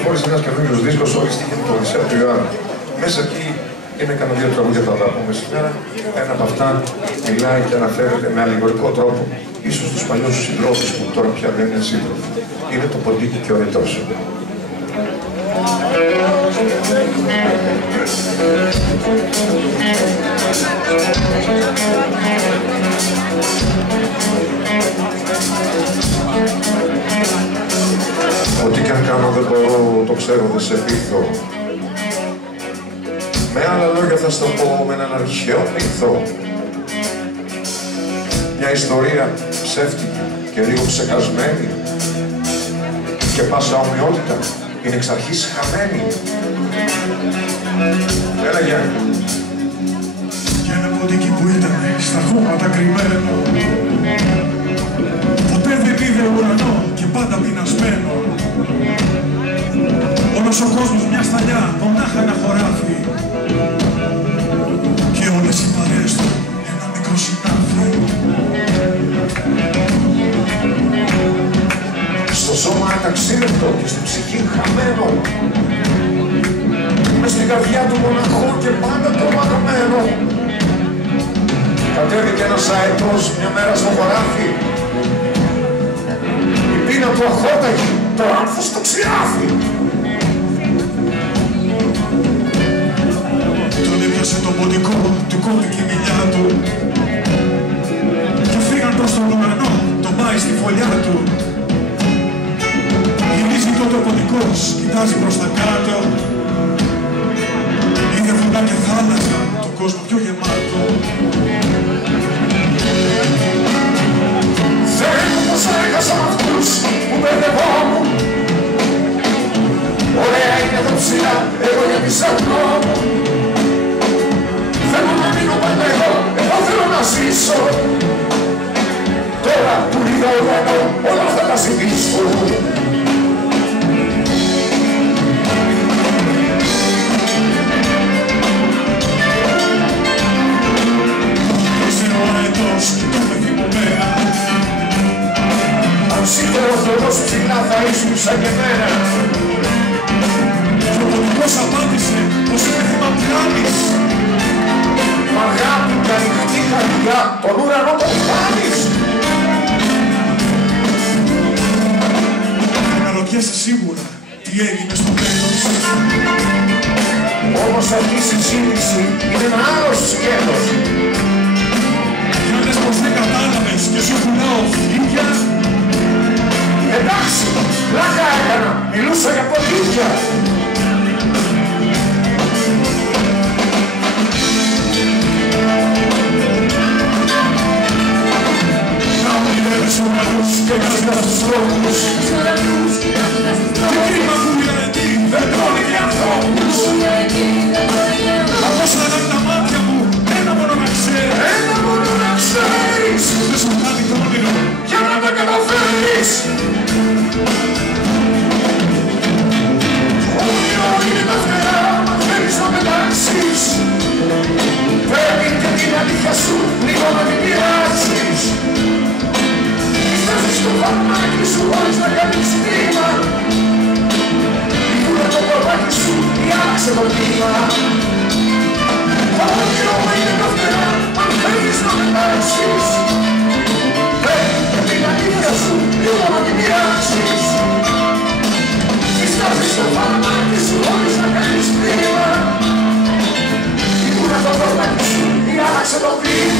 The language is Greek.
κυκλοφόρησε ένας καινούργιος δίσκος, όλη στοίχη του Οδυσσέα του Ιωάννου. Μέσα εκεί είναι κανένα δύο τραγούδια που θα τα πούμε σήμερα. Ένα από αυτά μιλάει και αναφέρεται με αλληγορικό τρόπο, ίσως τους παλιούς συντρόφους που τώρα πια δεν είναι σύντροφοι. Είναι το ποντίκι και ο ρητός. Ό,τι και αν κάνω δεν μπορώ, το ξέρω, δεν σε πείθω. Με άλλα λόγια θα στο πω με έναν αρχαίο μύθο. Μια ιστορία ψεύτικη και λίγο ψεκασμένη και πάσα ομοιότητα είναι εξ αρχής χαμένη. Έλα Γιάννη. Για ένα ποντίκι που ήταν στα χώματα κρυμμένο, ποτέ δεν είδε ουρανό και πάντα πεινασμένο. Όλος ο κόσμος μια σταλιά, μονάχα ένα χωράφι και όλες οι παρέες του ένα μικρό συνάφι. Στο σώμα αταξίρευτο και στην ψυχή χαμένο, μες στην καρδιά του μοναχό και πάντα τρομαγμένο. Κατέβηκε ένας αετός μια μέρα στο χωράφι. Η πείνα του αχώταγε, το άνθος το ξιράφι. Τον έπιασε το ποντικό, του κόπηκε η μιλιά του και φύγαν προς τον ουρανό, τον πάει στη φωλιά του. Γυρίζει τότε ο ποντικός, κοιτάζει προς τα κάτω, είδε βουνά και θάλασσα, τον κόσμο πιο γεμάτο. Θεέ μου πως έχασα αυτούς που μπερδευόμουν. Ωραία είναι εδώ ψηλά, εγώ για τη σαπνό μου. Θέλω να μείνω πάντα εδώ θέλω να ζήσω. Τώρα που είδα ουρανό, όλα αυτά τα ζητήσω. Είσαι ο αετός, κοιτούμε θυμωμένα. Αν σίγουρα ο Θεός ψηλά θα ήσουν σαν και εμένα. Και ο ποντικός απάντησε πως είναι θύμα πλάνης. Μ' αγάπη και ανοιχτή καρδιά, τον ουρανό τον χάνεις. Αναρωτιέσαι σίγουρα τι έγινε στο τέλος. Όμως αυτή η συζήτηση είναι ένα άλλο σκέλος. Για λες πως δεν κατάλαβες και σου πουλάω φύγια. Εντάξει, πλάκα έκανα, μιλούσα για ποντίκια. Να μου είδες ουρανούς και κρατάς τους τρόπους. Και κρίμα που είναι εκεί, δεν τρώνε και ανθρώπους. Από όσα τα μάτια μου, ένα μόνο να ξέρεις. Ένα μόνο να ξέρεις, Δεν σου κάνει το όνειρο για να τα καταφέρεις. Όνειρο είναι τα φτερά, μα θέλεις να πετάξεις. Πρέπει και την αλήθεια σου λίγο να την πειράξεις. Στάζεις το φαρμάκι σου χωρίς να κάνεις κρίμα. Λίγουνε το κορδάκι σου ή άλλαξε το κύμα. Όνειρο είναι τα φτερά, αν θέλεις να πετάξεις. Πρέπει και την αλήθεια σου λίγο να την πειράξεις. Στάζεις το φαρμάκι σου χωρίς να κάνεις κρίμα. Λίγουνε το κορδάκι σου ή άλλαξε το κύμα.